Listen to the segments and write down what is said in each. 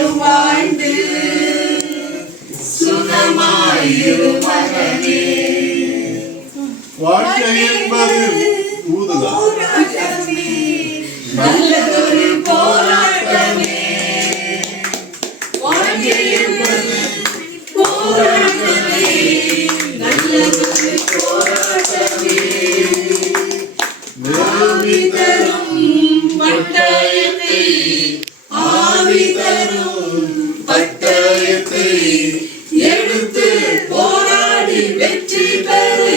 அவற்றிலும் வாழ்ந்து சுகமாயிரு மகனே. வாழ்க்கை என்பது போராட்டமே, நல்லதொரு போராட்டமே. வாழ்க்கை என்பது போராட்டமே, நல்லதொரு போராட்டமே. ஆவி தரும் பட்டயத்தை, ஆவி தரும் பட்டயத்தை எடுத்து போராடி வெற்றி பெறு,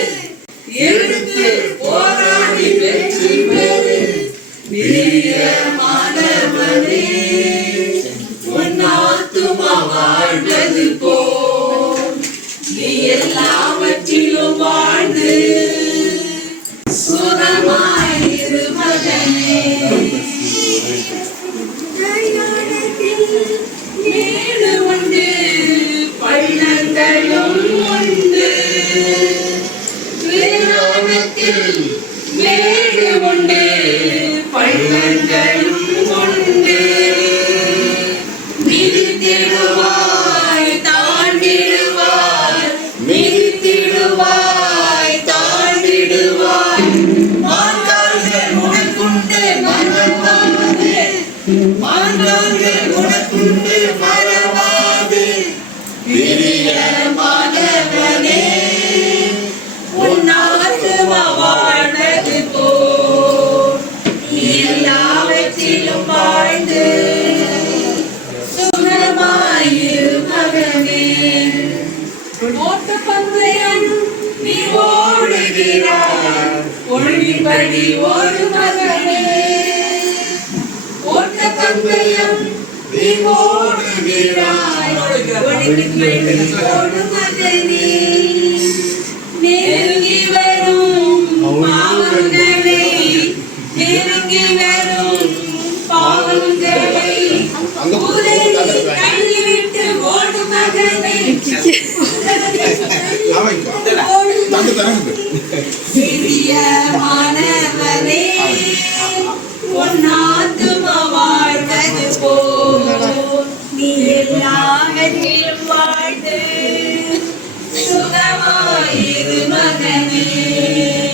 எடுத்து போராடி வெற்றி பெறு. பிரியமானவனே, உன் ஆத்துமா வாழ்வது போல் நீ எல்லாவற்றிலும் வாழ்ந்து சுகமாயிரு மகனே. மேடு உண்டு, பள்ளங்களும் உண்டு. பிரயாணத்தில் மேடு உண்டு, பள்ளங்களும் உண்டு. மிதித்திடுவாய் தாண்டிடுவாய், மிதித்திடுவாய் தாண்டிடுவாய். மான்கால்கள் உனக்குண்டு மறவாதே, மான்கால்கள் உனக்குண்டு மறவாதே. பிரியமானவனே, உன் ஆத்துமா வாழ்வது போல் நீ எல்லாவற்றிலும் வாழ்ந்து சுகமாயிரு மகனே. ஓட்டப்பந்தயம் நீ ஓடுகிறாய், ஒழுங்கின்படி ஒரு மகனே. ஓட்டப்பந்தயம் நீ ஓடுகிறாய், ஒழுங்கின்படி ஒரு மகனே. நெருங்கி வரும் பாவங்களை, நெருங்கி வரும் பாவங்களை தள்ளிவிட்டு ஓடு மகனே. பிரியமானவனே, உன்